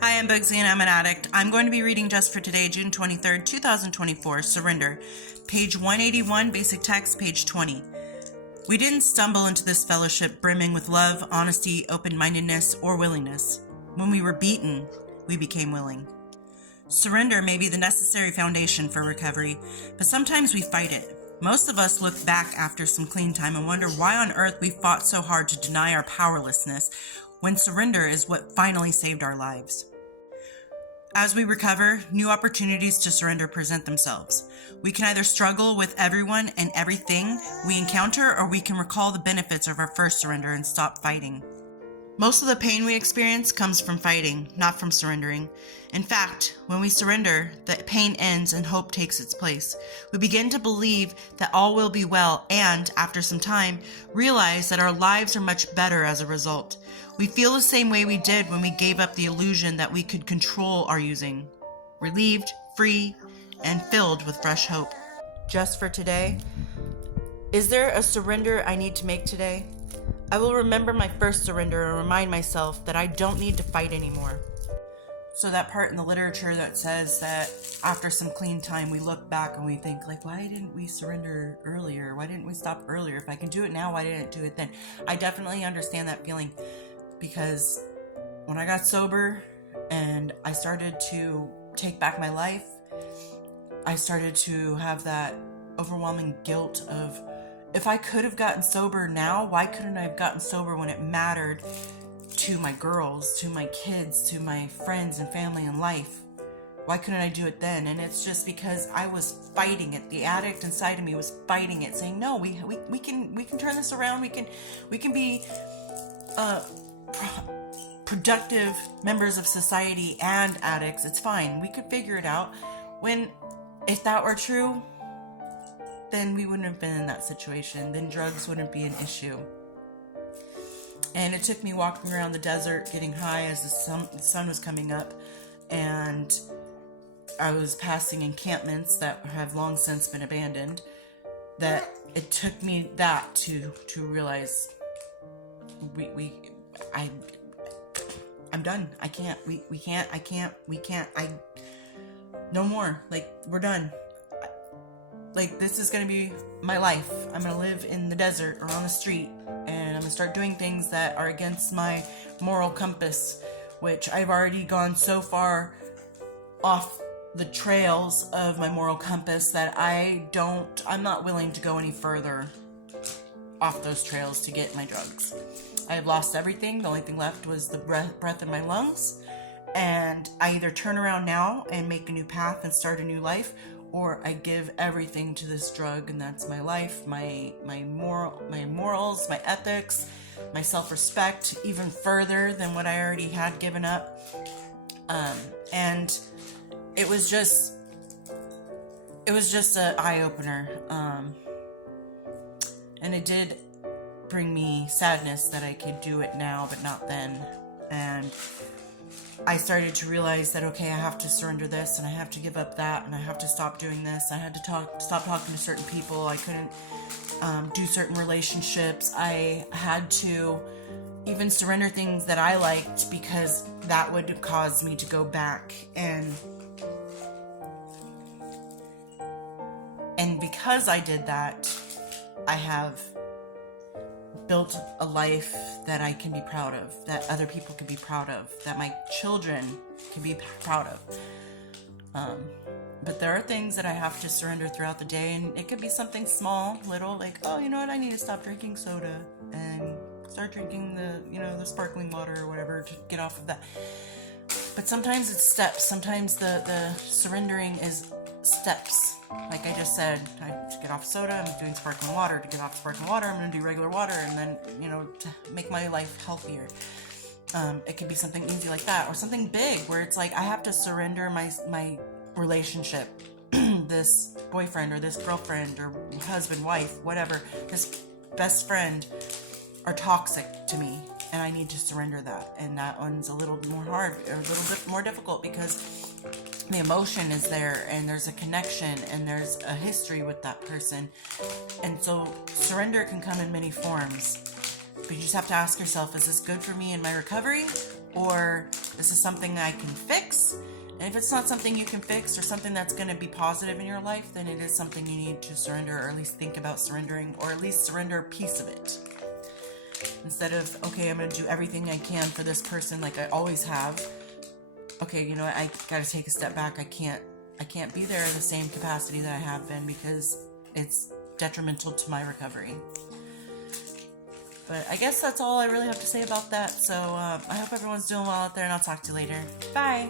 Hi, I'm Bugsy and I'm an addict. I'm going to be reading just for today, June 23rd, 2024, Surrender. Page 181, basic text, page 20. We didn't stumble into this fellowship brimming with love, honesty, open-mindedness, or willingness. When we were beaten, we became willing. Surrender may be the necessary foundation for recovery, but sometimes we fight it. Most of us look back after some clean time and wonder why on earth we fought so hard to deny our powerlessness when surrender is what finally saved our lives. As we recover, new opportunities to surrender present themselves. We can either struggle with everyone and everything we encounter, or we can recall the benefits of our first surrender and stop fighting. Most of the pain we experience comes from fighting, not from surrendering. In fact, when we surrender, the pain ends and hope takes its place. We begin to believe that all will be well and, after some time, realize that our lives are much better as a result. We feel the same way we did when we gave up the illusion that we could control our using. Relieved, free, and filled with fresh hope. Just for today, is there a surrender I need to make today? I will remember my first surrender and remind myself that I don't need to fight anymore. So that part in the literature that says that after some clean time, we look back and we think, like, why didn't we surrender earlier? Why didn't we stop earlier? If I can do it now, why didn't I do it then? I definitely understand that feeling, because when I got sober and I started to take back my life, I started to have that overwhelming guilt of, if I could have gotten sober now, why couldn't I have gotten sober when it mattered to my girls, to my kids, to my friends and family and life? Why couldn't I do it then? And it's just because I was fighting it. The addict inside of me was fighting it, saying, no, we can turn this around. We can be productive members of society and addicts. It's fine. We could figure it out. When, if that were true, then we wouldn't have been in that situation. Then drugs wouldn't be an issue. And it took me walking around the desert, getting high as the sun was coming up, and I was passing encampments that have long since been abandoned, that it took me that to realize I'm done. I can't. We can't. No more. Like, we're done. Like, this is gonna be my life. I'm gonna live in the desert or on the street, and I'm gonna start doing things that are against my moral compass, which I've already gone so far off the trails of my moral compass that I'm not willing to go any further off those trails to get my drugs. I have lost everything. The only thing left was the breath in my lungs, and I either turn around now and make a new path and start a new life, or I give everything to this drug, and that's my life, my morals, my ethics, my self-respect, even further than what I already had given up. And it was just an eye-opener. And it did bring me sadness that I could do it now, but not then. And I started to realize that, okay, I have to surrender this, and I have to give up that, and I have to stop doing this. I had to stop talking to certain people. I couldn't do certain relationships. I had to even surrender things that I liked, because that would cause me to go back. And because I did that, I have built a life that I can be proud of, that other people can be proud of, that my children can be proud of. But there are things that I have to surrender throughout the day, and it could be something small, little, like, oh, you know what, I need to stop drinking soda and start drinking the sparkling water or whatever to get off of that. But sometimes it's steps. Sometimes the surrendering is steps. Like I just said, to get off soda, I'm doing sparkling water. To get off sparkling water, I'm going to do regular water, and then, to make my life healthier. It could be something easy like that, or something big where it's like I have to surrender my relationship, this boyfriend or this girlfriend or husband, wife, whatever, this best friend are toxic to me, and I need to surrender that. And that one's a little more hard, or a little bit more difficult, because the emotion is there, and there's a connection, and there's a history with that person. And so surrender can come in many forms, but you just have to ask yourself, is this good for me in my recovery, or This is something that I can fix. And if it's not something you can fix or something that's going to be positive in your life, then it is something you need to surrender, or at least think about surrendering, or at least surrender a piece of it. Instead of, okay, I'm going to do everything I can for this person like I always have. Okay, you know what, I got to take a step back. I can't be there in the same capacity that I have been because it's detrimental to my recovery. But I guess that's all I really have to say about that. So I hope everyone's doing well out there, and I'll talk to you later. Bye!